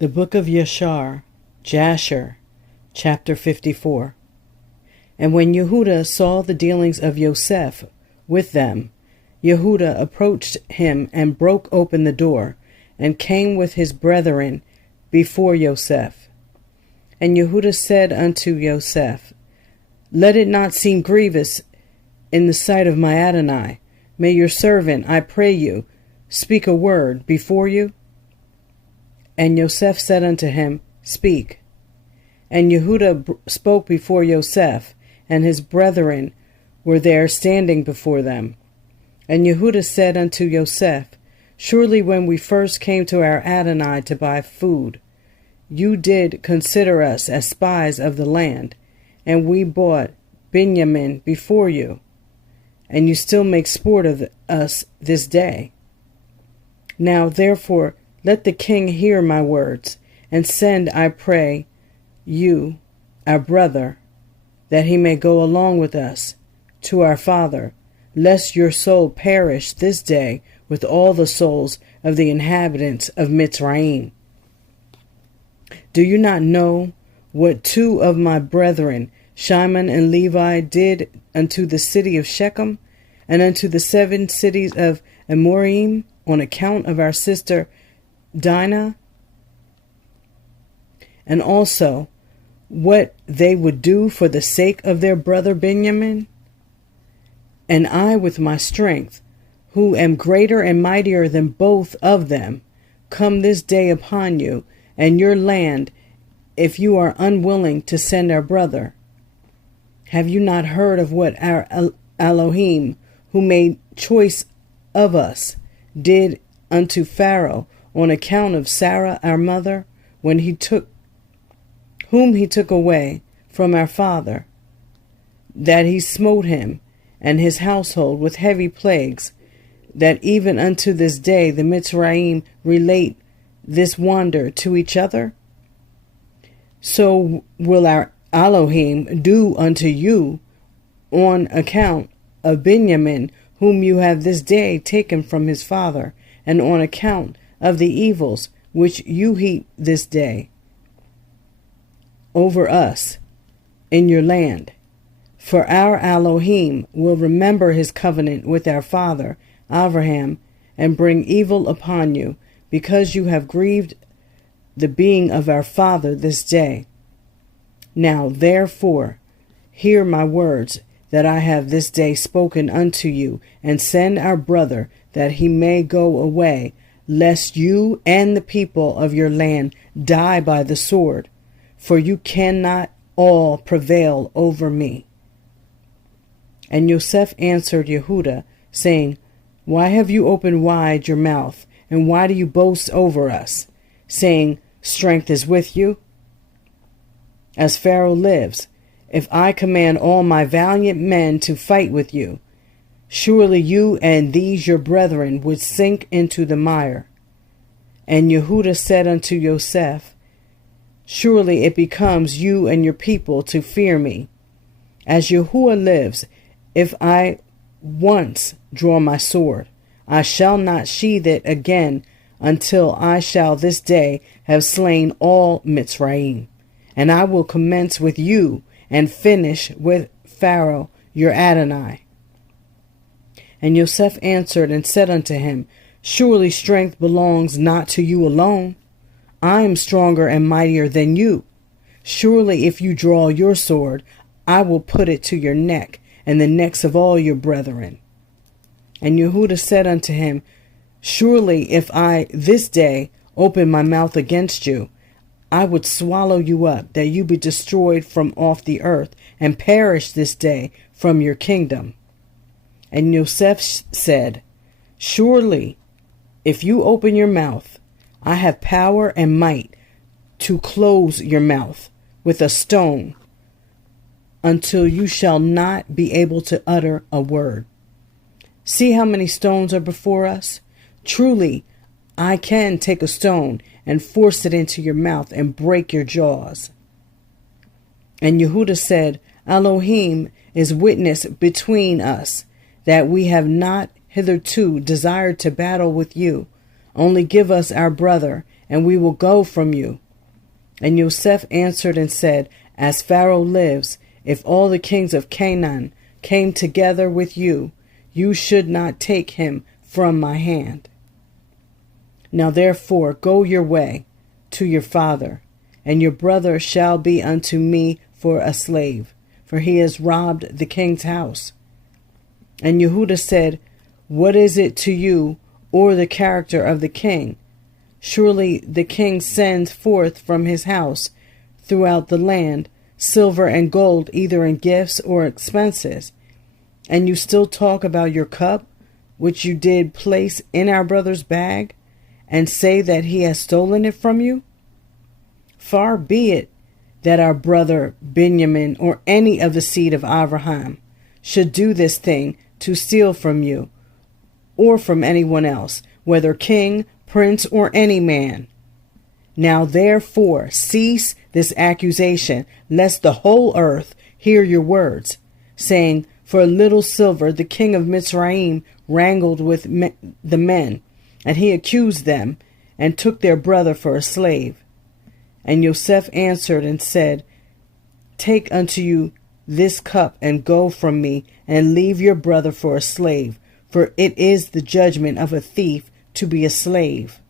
The Book of Yashar, Jasher, chapter 54. And when Yehuda saw the dealings of Yosef with them, Yehuda approached him and broke open the door, and came with his brethren before Yosef. And Yehuda said unto Yosef, Let it not seem grievous in the sight of my Adonai. May your servant, I pray you, speak a word before you? And Yosef said unto him, Speak. And Yehuda spoke before Yosef, and his brethren were there standing before them. And Yehuda said unto Yosef, Surely when we first came to our Adonai to buy food, you did consider us as spies of the land, and we bought Benjamin before you, and you still make sport of us this day. Now therefore let the king hear my words, and send, I pray you, our brother, that he may go along with us to our father, lest your soul perish this day with all the souls of the inhabitants of Mitzrayim. Do you not know what two of my brethren, Shimon and Levi, did unto the city of Shechem, and unto the 7 cities of Amorim, on account of our sister Dinah? And also what they would do for the sake of their brother Benjamin? And I with my strength, who am greater and mightier than both of them, come this day upon you and your land, if you are unwilling to send our brother. Have you not heard of what our Elohim, who made choice of us, did unto Pharaoh on account of Sarah our mother, when whom he took away from our father, that he smote him and his household with heavy plagues, that even unto this day the Mitzrayim relate this wonder to each other? So will our Elohim do unto you on account of Benjamin, whom you have this day taken from his father, and on account of the evils which you heap this day over us in your land. For our Elohim will remember his covenant with our father Abraham, and bring evil upon you, because you have grieved the being of our father this day. Now therefore hear my words that I have this day spoken unto you, and send our brother, that he may go away, lest you and the people of your land die by the sword, for you cannot all prevail over me. And Yosef answered Yehuda, saying, Why have you opened wide your mouth, and why do you boast over us, saying, Strength is with you? As Pharaoh lives, if I command all my valiant men to fight with you, surely you and these your brethren would sink into the mire. And Yehuda said unto Yosef, Surely it becomes you and your people to fear me. As Yahuwah lives, if I once draw my sword, I shall not sheathe it again until I shall this day have slain all Mitzrayim. And I will commence with you and finish with Pharaoh your Adonai. And Yosef answered and said unto him, Surely strength belongs not to you alone. I am stronger and mightier than you. Surely if you draw your sword, I will put it to your neck and the necks of all your brethren. And Yehuda said unto him, Surely if I this day open my mouth against you, I would swallow you up, that you be destroyed from off the earth, and perish this day from your kingdom. And Yosef said, Surely if you open your mouth, I have power and might to close your mouth with a stone, until you shall not be able to utter a word. See how many stones are before us? Truly, I can take a stone and force it into your mouth and break your jaws. And Yehuda said, Elohim is witness between us, that we have not hitherto desired to battle with you. Only give us our brother, and we will go from you. And Yosef answered and said, As Pharaoh lives, if all the kings of Canaan came together with you, you should not take him from my hand. Now therefore go your way to your father, and your brother shall be unto me for a slave, for he has robbed the king's house. And Yehuda said, What is it to you, or the character of the king? Surely the king sends forth from his house throughout the land silver and gold, either in gifts or expenses. And you still talk about your cup, which you did place in our brother's bag, and say that he has stolen it from you? Far be it that our brother Benjamin or any of the seed of Abraham should do this thing to steal from you, or from anyone else, whether king, prince, or any man. Now therefore cease this accusation, lest the whole earth hear your words, saying, For a little silver the king of Mizraim wrangled with the men, and he accused them, and took their brother for a slave. And Yosef answered and said, Take unto you this cup, and go from me, and leave your brother for a slave, for it is the judgment of a thief to be a slave.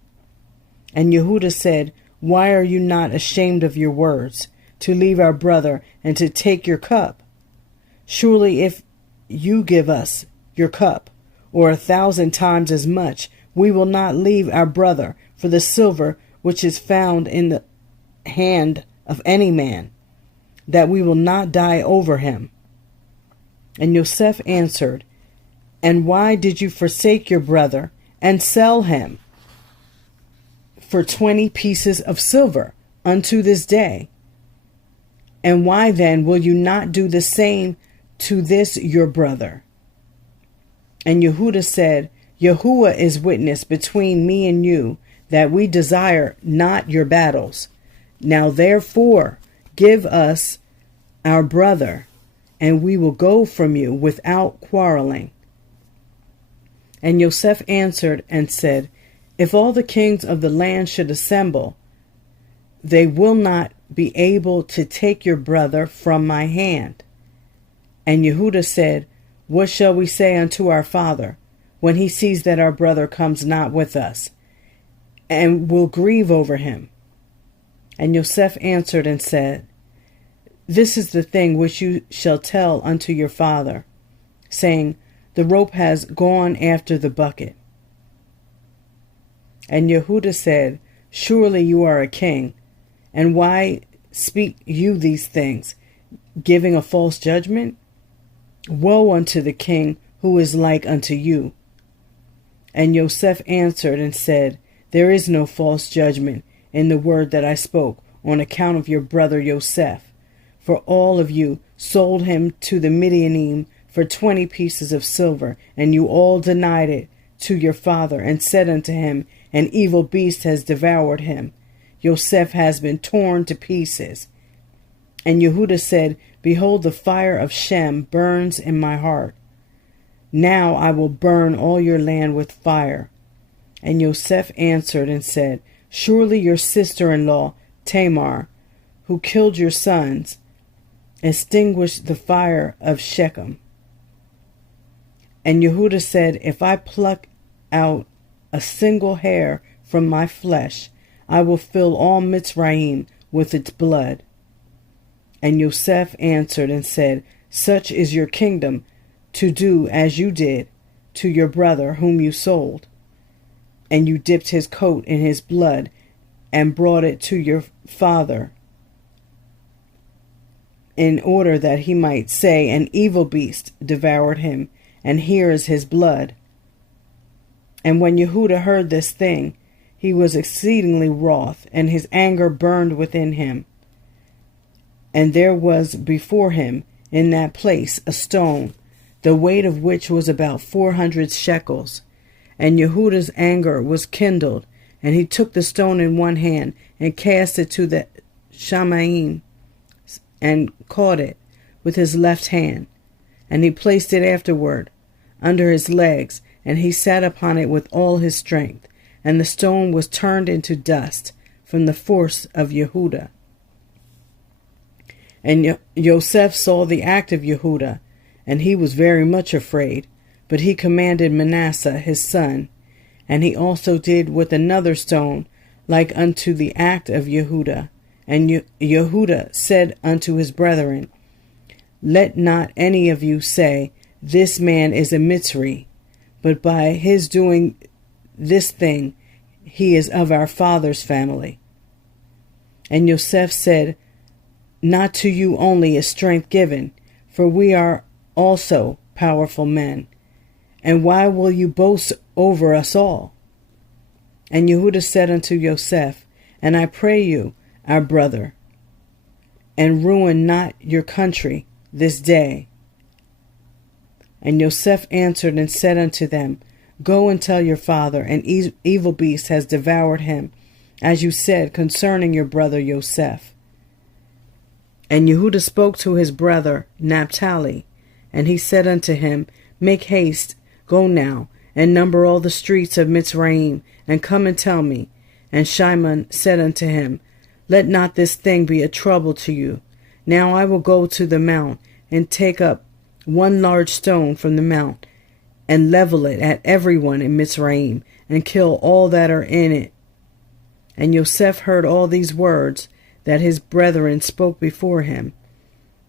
And Yehuda said, Why are you not ashamed of your words, to leave our brother, and to take your cup? Surely if you give us your cup, or 1,000 times as much, we will not leave our brother for the silver which is found in the hand of any man, that we will not die over him. And Yosef answered, And why did you forsake your brother, and sell him for 20 pieces of silver unto this day? And why then will you not do the same to this your brother? And Yehuda said, Yahuwah is witness between me and you, that we desire not your battles. Now therefore give us our brother, and we will go from you without quarreling. And Yosef answered and said, If all the kings of the land should assemble, they will not be able to take your brother from my hand. And Yehuda said, What shall we say unto our father, when he sees that our brother comes not with us, and will grieve over him? And Yosef answered and said, This is the thing which you shall tell unto your father, saying, The rope has gone after the bucket. And Yehuda said, Surely you are a king, and why speak you these things, giving a false judgment? Woe unto the king who is like unto you. And Yosef answered and said, There is no false judgment in the word that I spoke on account of your brother Yosef. For all of you sold him to the Midianim for 20 pieces of silver, and you all denied it to your father, and said unto him, An evil beast has devoured him. Yosef has been torn to pieces. And Yehuda said, Behold, the fire of Shem burns in my heart. Now I will burn all your land with fire. And Yosef answered and said, Surely your sister-in-law, Tamar, who killed your sons, extinguished the fire of Shechem. And Yehuda said, If I pluck out a single hair from my flesh, I will fill all Mitzrayim with its blood. And Yosef answered and said, Such is your kingdom, to do as you did to your brother whom you sold. And you dipped his coat in his blood, and brought it to your father, in order that he might say, An evil beast devoured him, and here is his blood. And when Yehuda heard this thing, he was exceedingly wroth, and his anger burned within him. And there was before him in that place a stone, the weight of which was about 400 shekels. And Yehuda's anger was kindled, and he took the stone in one hand, and cast it to the Shamayim, and caught it with his left hand. And he placed it afterward under his legs, and he sat upon it with all his strength. And the stone was turned into dust, from the force of Yehuda. And Yosef saw the act of Yehuda, and he was very much afraid. But he commanded Manasseh his son, and he also did with another stone like unto the act of Yehuda. And Yehuda said unto his brethren, Let not any of you say, This man is a Mitzri, but by his doing this thing he is of our father's family. And Yosef said, Not to you only is strength given, for we are also powerful men. And why will you boast over us all? And Yehuda said unto Yosef, And I pray you, our brother, and ruin not your country this day. And Yosef answered and said unto them, Go and tell your father, an evil beast has devoured him, as you said concerning your brother Yosef. And Yehuda spoke to his brother Naphtali, and he said unto him, Make haste, go now, and number all the streets of Mitzrayim, and come and tell me. And Shimon said unto him, Let not this thing be a trouble to you. Now I will go to the mount, and take up one large stone from the mount, and level it at everyone in Mitzrayim, and kill all that are in it. And Yosef heard all these words that his brethren spoke before him.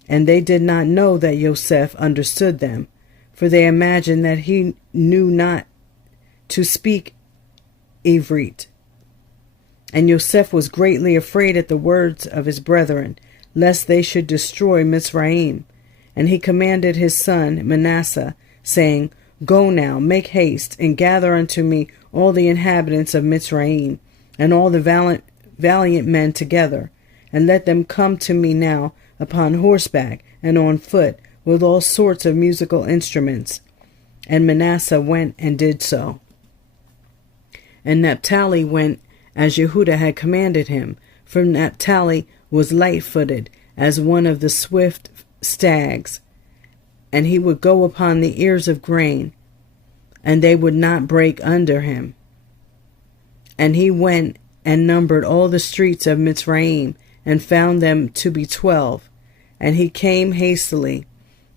And they did not know that Yosef understood them, for they imagined that he knew not to speak Ivrit. And Yosef was greatly afraid at the words of his brethren, lest they should destroy Mitzrayim. And he commanded his son Manasseh, saying, Go now, make haste, and gather unto me all the inhabitants of Mitzrayim, and all the valiant men together, and let them come to me now upon horseback and on foot, with all sorts of musical instruments. And Manasseh went and did so. And Naphtali went as Yehuda had commanded him, for Naphtali was light-footed as one of the swift stags, and he would go upon the ears of grain, and they would not break under him. And he went and numbered all the streets of Mitzrayim, and found them to be 12. And he came hastily,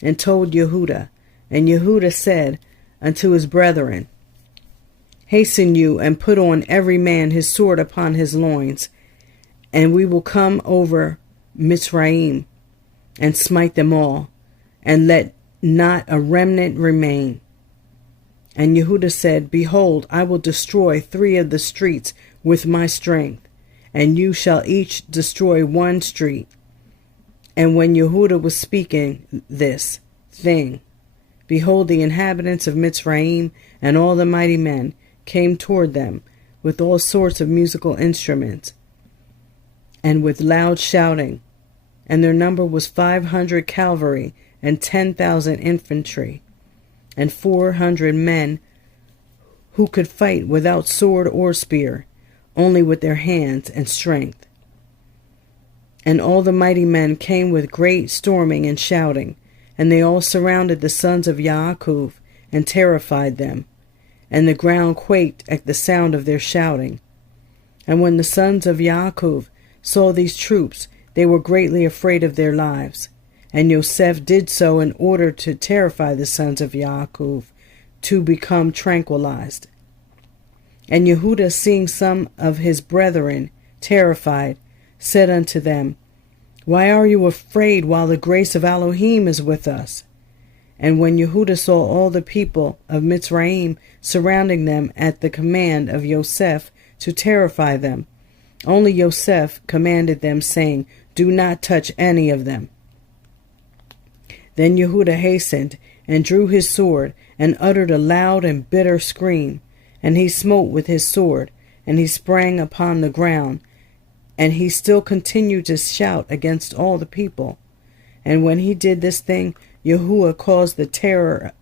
and told Yehuda. And Yehuda said unto his brethren, Hasten you, and put on every man his sword upon his loins, and we will come over Mitzrayim, and smite them all, and let not a remnant remain. And Yehuda said, Behold, I will destroy 3 of the streets with my strength, and you shall each destroy 1 street. And when Yehuda was speaking this thing, behold, the inhabitants of Mitzrayim and all the mighty men came toward them with all sorts of musical instruments, and with loud shouting. And their number was 500 cavalry, and 10,000 infantry, and 400 men who could fight without sword or spear, only with their hands and strength. And all the mighty men came with great storming and shouting, and they all surrounded the sons of Yaakov, and terrified them. And the ground quaked at the sound of their shouting. And when the sons of Yaakov saw these troops, they were greatly afraid of their lives. And Yosef did so in order to terrify the sons of Yaakov, to become tranquilized. And Yehuda, seeing some of his brethren terrified, said unto them, Why are you afraid while the grace of Elohim is with us? And when Yehuda saw all the people of Mitzrayim surrounding them at the command of Yosef to terrify them, only Yosef commanded them, saying, Do not touch any of them. Then Yehuda hastened and drew his sword, and uttered a loud and bitter scream. And he smote with his sword, and he sprang upon the ground. And he still continued to shout against all the people. And when he did this thing, Yahuwah caused the terror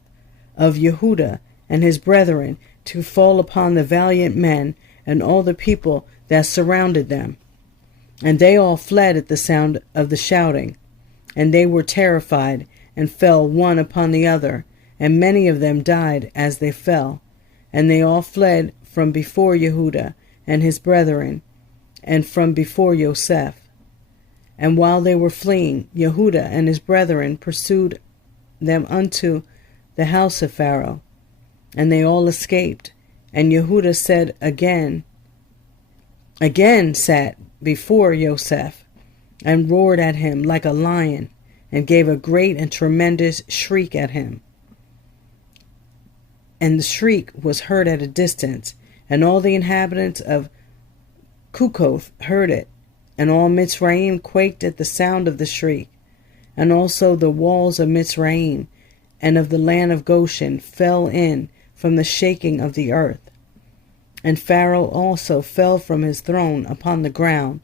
of Yehuda and his brethren to fall upon the valiant men and all the people that surrounded them. And they all fled at the sound of the shouting. And they were terrified, and fell one upon the other, and many of them died as they fell. And they all fled from before Yehuda and his brethren, and from before Yosef. And while they were fleeing, Yehuda and his brethren pursued them unto the house of Pharaoh, and they all escaped. And Yehuda said again sat before Yosef, and roared at him like a lion, and gave a great and tremendous shriek at him. And the shriek was heard at a distance, and all the inhabitants of Kukoth heard it, and all Mitzrayim quaked at the sound of the shriek. And also the walls of Mitzrayim and of the land of Goshen fell in from the shaking of the earth. And Pharaoh also fell from his throne upon the ground,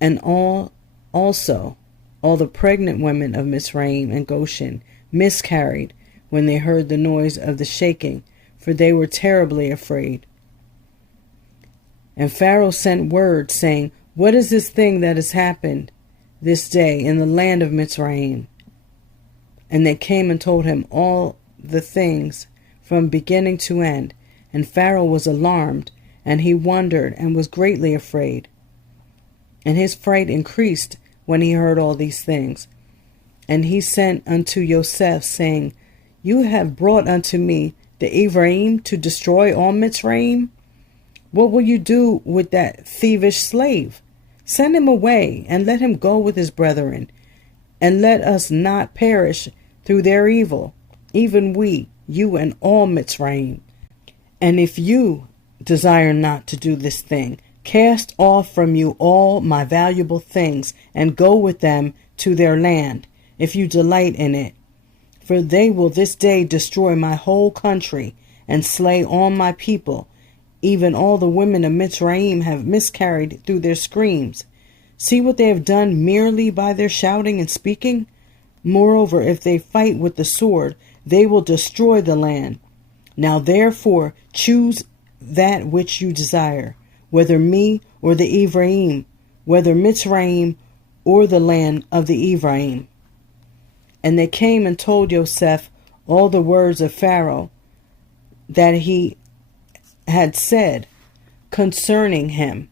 and all the pregnant women of Mitzrayim and Goshen miscarried when they heard the noise of the shaking, for they were terribly afraid. And Pharaoh sent word, saying, What is this thing that has happened this day in the land of Mitzrayim? And they came and told him all the things from beginning to end. And Pharaoh was alarmed, and he wondered and was greatly afraid. And his fright increased when he heard all these things. And he sent unto Yosef, saying, You have brought unto me the Ephraim to destroy all Mitzrayim? What will you do with that thievish slave? Send him away, and let him go with his brethren, and let us not perish through their evil, even we, you, and all Mitzrayim. And if you desire not to do this thing, cast off from you all my valuable things, and go with them to their land, if you delight in it. For they will this day destroy my whole country, and slay all my people. Even all the women of Mitzrayim have miscarried through their screams. See what they have done merely by their shouting and speaking? Moreover, if they fight with the sword, they will destroy the land. Now therefore choose that which you desire, whether me or the Ephraim, whether Mitzrayim or the land of the Ephraim. And they came and told Yosef all the words of Pharaoh that he had said concerning him.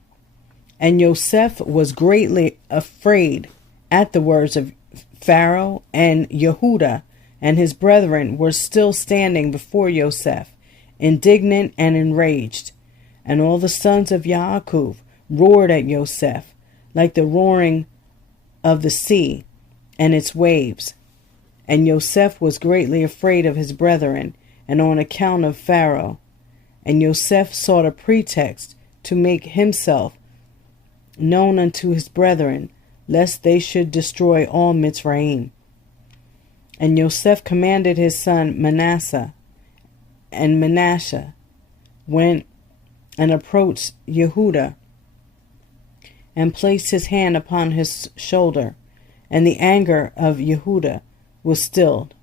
And Yosef was greatly afraid at the words of Pharaoh, and Yehuda and his brethren were still standing before Yosef, indignant and enraged. And all the sons of Yaakov roared at Yosef, like the roaring of the sea and its waves. And Yosef was greatly afraid of his brethren, and on account of Pharaoh. And Yosef sought a pretext to make himself known unto his brethren, lest they should destroy all Mitzrayim. And Yosef commanded his son Manasseh, and Manasseh went and approached Yehuda, and placed his hand upon his shoulder, and the anger of Yehuda was stilled.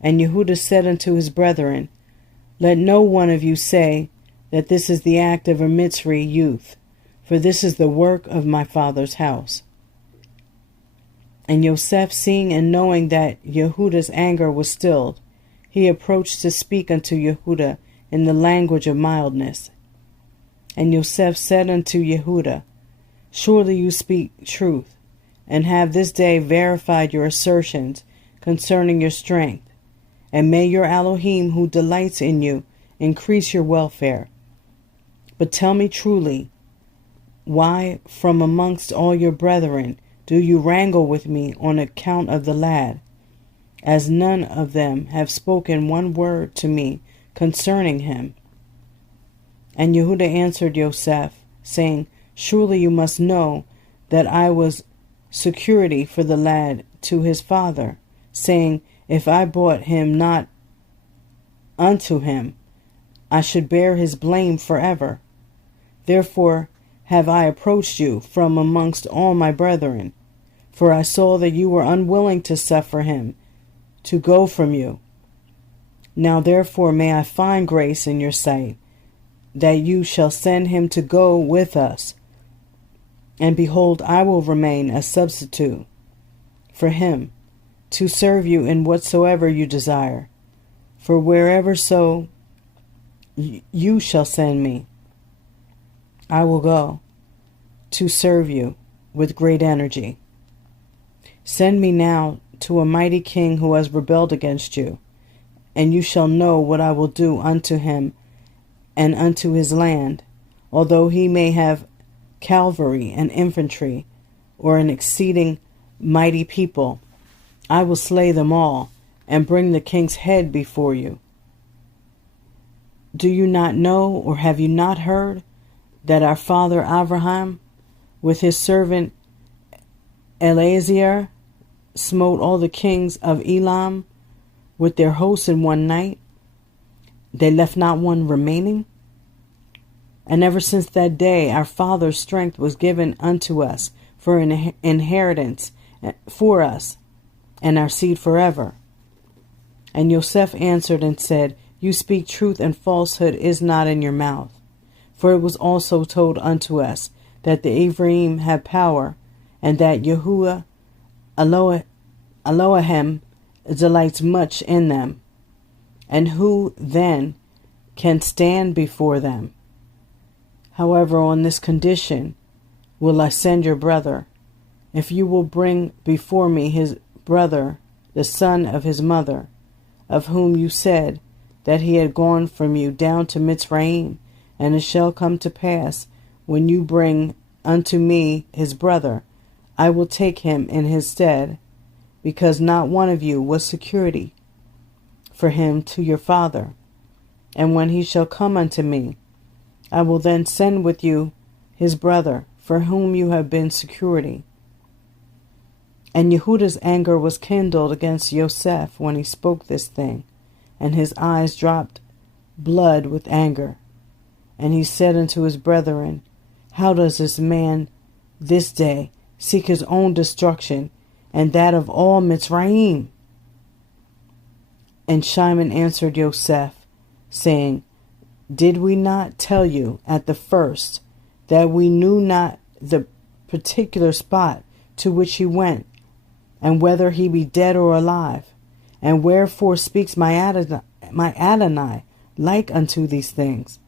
And Yehuda said unto his brethren, Let no one of you say that this is the act of a Mitzri youth, for this is the work of my father's house. And Yosef, seeing and knowing that Yehuda's anger was stilled, he approached to speak unto Yehuda in the language of mildness. And Yosef said unto Yehuda, Surely you speak truth, and have this day verified your assertions concerning your strength. And may your Elohim, who delights in you, increase your welfare. But tell me truly, why from amongst all your brethren do you wrangle with me on account of the lad, as none of them have spoken one word to me concerning him? And Yehuda answered Yosef, saying, Surely you must know that I was security for the lad to his father, saying, If I brought him not unto him, I should bear his blame forever. Therefore have I approached you from amongst all my brethren, for I saw that you were unwilling to suffer him to go from you. Now therefore may I find grace in your sight, that you shall send him to go with us. And behold, I will remain a substitute for him, to serve you in whatsoever you desire. For wherever so you shall send me, I will go. to serve you with great energy. Send me now to a mighty king who has rebelled against you, and you shall know what I will do unto him and unto his land, although he may have cavalry and infantry, or an exceeding mighty people. I will slay them all, and bring the king's head before you. Do you not know, or have you not heard, that our father Abraham, with his servant Eleazar, smote all the kings of Elam with their hosts in one night? They left not one remaining. And ever since that day our father's strength was given unto us for an inheritance for us, and our seed forever. And Joseph answered and said, You speak truth, and falsehood is not in your mouth. For it was also told unto us that the Ephraim have power, and that Yahuwah Elohim delights much in them. And who then can stand before them? However, on this condition will I send your brother, if you will bring before me his brother, the son of his mother, of whom you said that he had gone from you down to Mitzrayim. And it shall come to pass, when you bring unto me his brother, I will take him in his stead, because not one of you was security for him to your father. And when he shall come unto me, I will then send with you his brother, for whom you have been security. And Yehudah's anger was kindled against Joseph when he spoke this thing, and his eyes dropped blood with anger. And he said unto his brethren, How does this man this day seek his own destruction, and that of all Mitzrayim? And Shimon answered Joseph, saying, Did we not tell you at the first that we knew not the particular spot to which he went, and whether he be dead or alive? And wherefore speaks my Adonai like unto these things?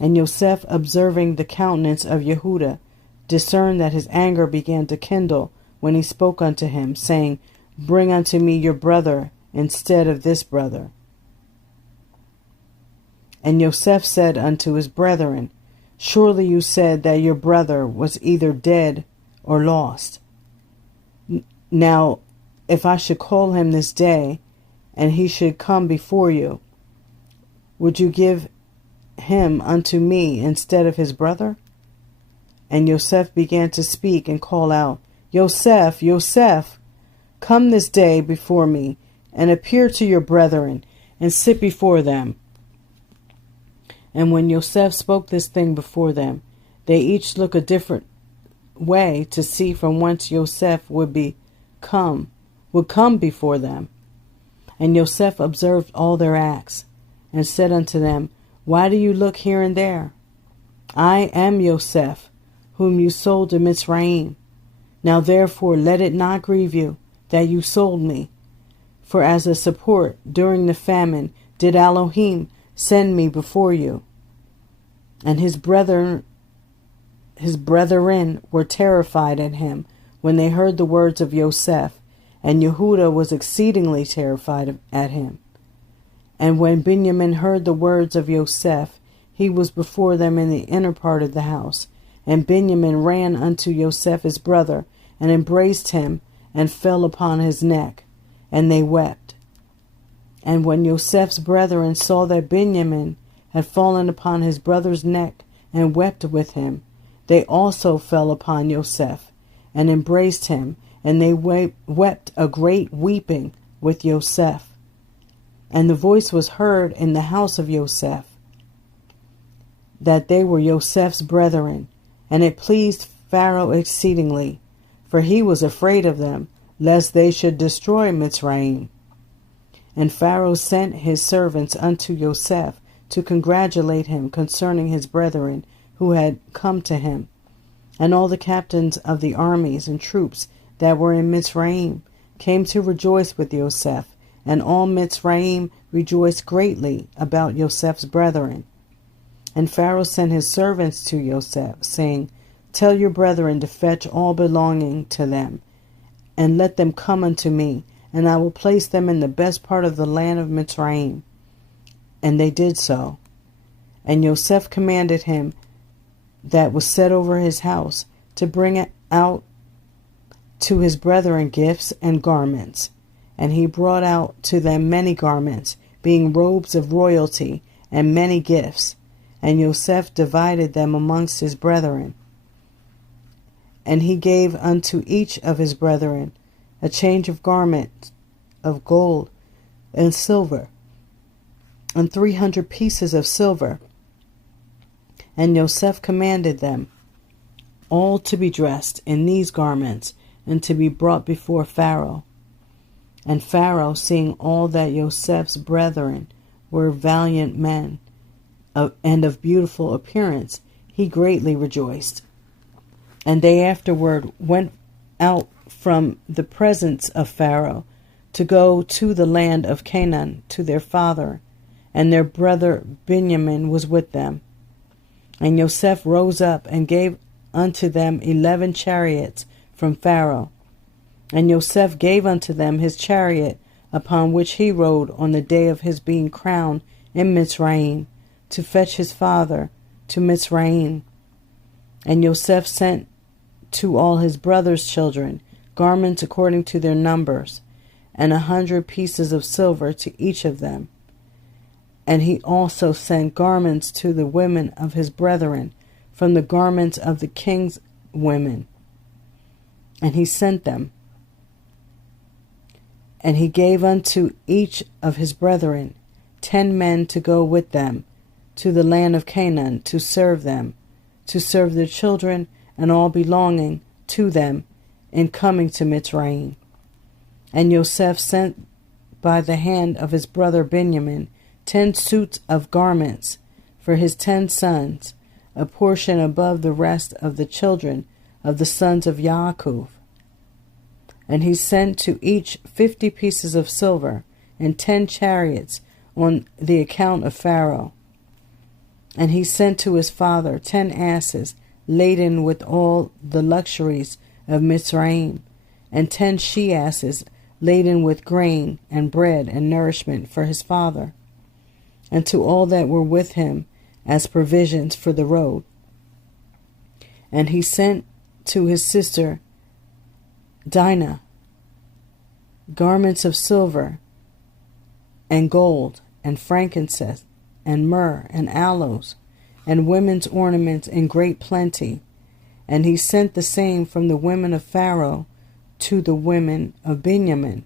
And Joseph, observing the countenance of Yehudah, discerned that his anger began to kindle when he spoke unto him, saying, Bring unto me your brother instead of this brother. And Joseph said unto his brethren, Surely you said that your brother was either dead or lost. Now, if I should call him this day, and he should come before you, would you give him unto me instead of his brother? And Joseph began to speak and call out, Joseph, Joseph, come this day before me, and appear to your brethren, and sit before them. And when Joseph spoke this thing before them, they each looked a different way to see from whence Joseph would come before them. And Joseph observed all their acts, and said unto them, Why do you look here and there? I am Joseph, whom you sold to Mitzrayim. Now therefore let it not grieve you that you sold me. For as a support during the famine did Elohim send me before you. And his brethren were terrified at him when they heard the words of Joseph, and Yehudah was exceedingly terrified at him. And when Benjamin heard the words of Joseph, he was before them in the inner part of the house. And Benjamin ran unto Joseph his brother, and embraced him, and fell upon his neck, and they wept. And when Joseph's brethren saw that Benjamin had fallen upon his brother's neck, and wept with him, they also fell upon Joseph, and embraced him, and they wept a great weeping with Joseph. And the voice was heard in the house of Joseph, that they were Joseph's brethren, and it pleased Pharaoh exceedingly, for he was afraid of them, lest they should destroy Mitzrayim. And Pharaoh sent his servants unto Joseph to congratulate him concerning his brethren who had come to him. And all the captains of the armies and troops that were in Mitzrayim came to rejoice with Joseph, and all Mitzrayim rejoiced greatly about Joseph's brethren. And Pharaoh sent his servants to Joseph, saying, Tell your brethren to fetch all belonging to them, and let them come unto me, and I will place them in the best part of the land of Mitzrayim. And they did so. And Yosef commanded him that was set over his house to bring out to his brethren gifts and garments. And he brought out to them many garments, being robes of royalty, and many gifts. And Yosef divided them amongst his brethren. And he gave unto each of his brethren a change of garments of gold and silver, and 300 pieces of silver. And Yosef commanded them all to be dressed in these garments, and to be brought before Pharaoh. And Pharaoh, seeing all that Yosef's brethren were valiant men, and of beautiful appearance, he greatly rejoiced. And they afterward went out from the presence of Pharaoh to go to the land of Canaan to their father, and their brother Benjamin was with them. And Yosef rose up and gave unto them 11 chariots from Pharaoh. And Yosef gave unto them his chariot, upon which he rode on the day of his being crowned in Mitzrayim, to fetch his father to Mitzrayim. And Yosef sent to all his brothers' children garments according to their numbers, and 100 pieces of silver to each of them. And he also sent garments to the women of his brethren from the garments of the king's women. And he sent them. And he gave unto each of his brethren 10 men to go with them to the land of Canaan, to serve them, to serve their children and all belonging to them in coming to Mitzrayim. And Yosef sent by the hand of his brother Benjamin 10 suits of garments for his 10 sons, a portion above the rest of the children of the sons of Yaakov. And he sent to each 50 pieces of silver and 10 chariots on the account of Pharaoh. And he sent to his father 10 asses laden with all the luxuries of Mitzrayim, and 10 she-asses laden with grain and bread and nourishment for his father, and to all that were with him as provisions for the road. And he sent to his sister Dinah garments of silver and gold and frankincense and myrrh and aloes and women's ornaments in great plenty. And he sent the same from the women of Pharaoh to the women of Benjamin.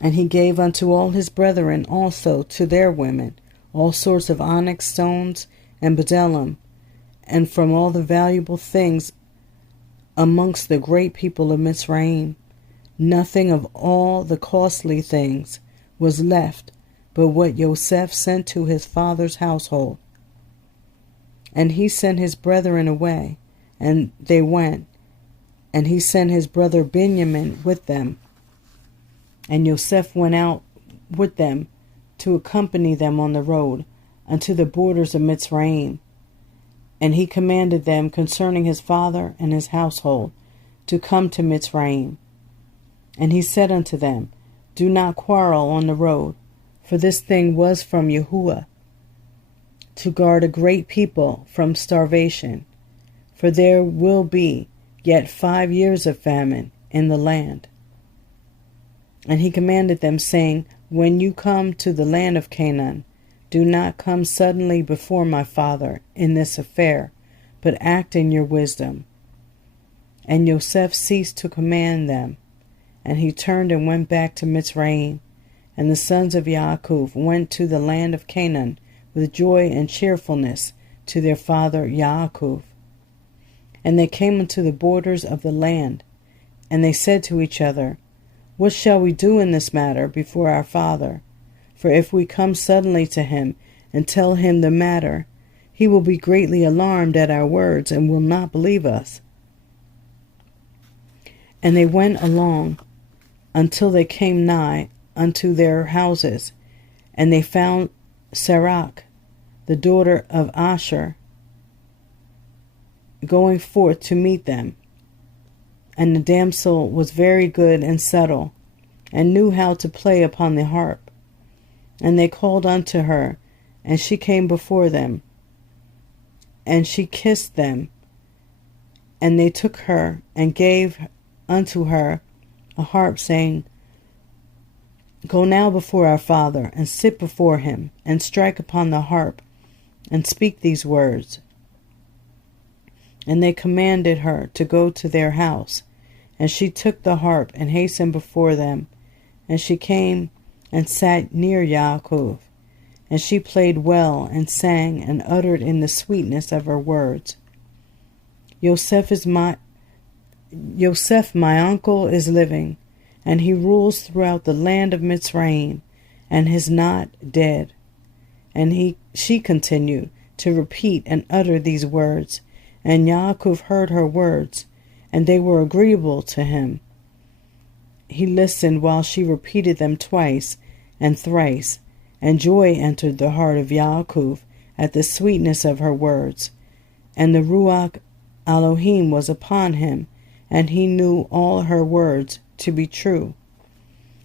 And he gave unto all his brethren also to their women all sorts of onyx stones and bdellium, and from all the valuable things amongst the great people of Mitzrayim. Nothing of all the costly things was left but what Yosef sent to his father's household. And he sent his brethren away, and they went, and he sent his brother Benjamin with them. And Yosef went out with them to accompany them on the road unto the borders of Mitzrayim. And he commanded them concerning his father and his household to come to Mitzrayim. And he said unto them, Do not quarrel on the road, for this thing was from Yahuwah, to guard a great people from starvation. For there will be yet 5 years of famine in the land. And he commanded them, saying, When you come to the land of Canaan, do not come suddenly before my father in this affair, but act in your wisdom. And Yosef ceased to command them, and he turned and went back to Mitzrayim. And the sons of Yaakov went to the land of Canaan with joy and cheerfulness to their father Yaakov. And they came unto the borders of the land, and they said to each other, What shall we do in this matter before our father? For if we come suddenly to him and tell him the matter, he will be greatly alarmed at our words and will not believe us. And they went along until they came nigh unto their houses, and they found Serach, the daughter of Asher, going forth to meet them. And the damsel was very good and subtle, and knew how to play upon the harp. And they called unto her, and she came before them. And she kissed them, and they took her, and gave unto her a harp, saying, Go now before our father, and sit before him, and strike upon the harp, and speak these words. And they commanded her to go to their house. And she took the harp, and hastened before them. And she came and sat near Yaakov. And she played well, and sang, and uttered in the sweetness of her words. Yosef, my uncle, is living, and he rules throughout the land of Mitzrayim, and is not dead. And she continued to repeat and utter these words. And Yaakov heard her words, and they were agreeable to him. He listened while she repeated them twice and thrice, and joy entered the heart of Yaakov at the sweetness of her words. And the Ruach Elohim was upon him, and he knew all her words to be true.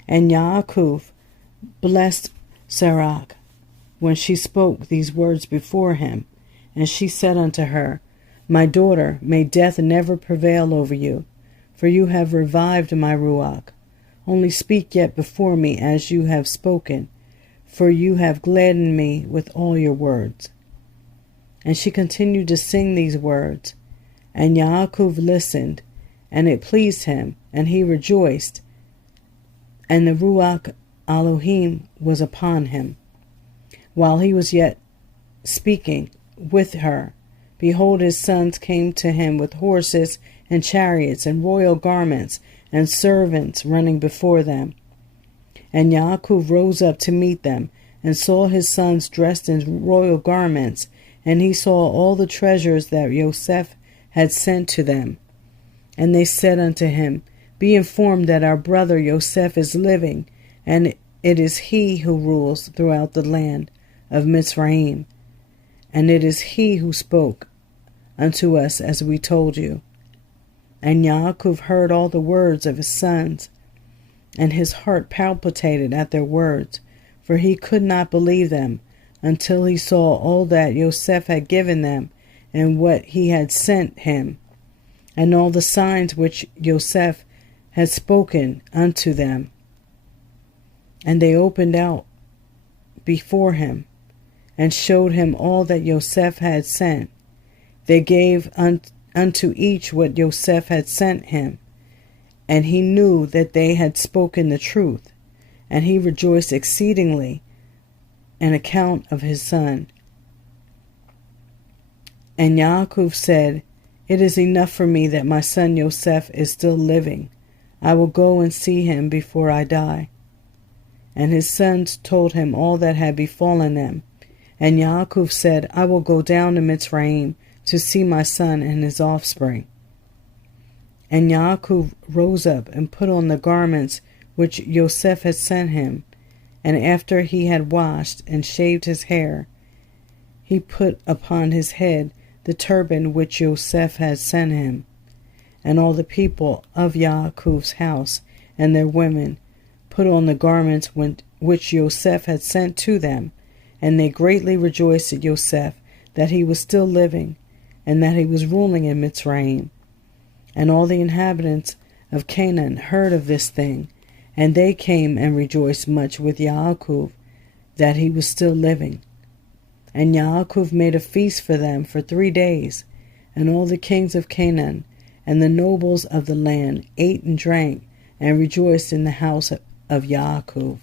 And Yaakov blessed Sarah when she spoke these words before him. And she said unto her, My daughter, may death never prevail over you, for you have revived my Ruach. Only speak yet before me as you have spoken, for you have gladdened me with all your words. And she continued to sing these words. And Yaakov listened, and it pleased him, and he rejoiced. And the Ruach Elohim was upon him. While he was yet speaking with her, behold, his sons came to him with horses and chariots and royal garments and servants running before them. And Yaakov rose up to meet them, and saw his sons dressed in royal garments, and he saw all the treasures that Yosef had sent to them. And they said unto him, Be informed that our brother Yosef is living, and it is he who rules throughout the land of Mitzrayim, and it is he who spoke unto us as we told you. And Yaakov heard all the words of his sons, and his heart palpitated at their words, for he could not believe them, until he saw all that Yosef had given them, and what he had sent him, and all the signs which Yosef had spoken unto them. And they opened out before him, and showed him all that Yosef had sent. They gave unto each what Yosef had sent him, and he knew that they had spoken the truth, and he rejoiced exceedingly on account of his son. And Yaakov said, It is enough for me that my son Yosef is still living. I will go and see him before I die. And his sons told him all that had befallen them. And Yaakov said, I will go down to Mitzrayim to see my son and his offspring. And Yaakov rose up and put on the garments which Yosef had sent him. And after he had washed and shaved his hair, he put upon his head the turban which Yosef had sent him. And all the people of Yaakov's house and their women put on the garments which Yosef had sent to them, and they greatly rejoiced at Yosef that he was still living, and that he was ruling in Mitzrayim. And all the inhabitants of Canaan heard of this thing, and they came and rejoiced much with Yaakov that he was still living. And Yaakov made a feast for them for 3 days, and all the kings of Canaan and the nobles of the land ate and drank and rejoiced in the house of Yaakov.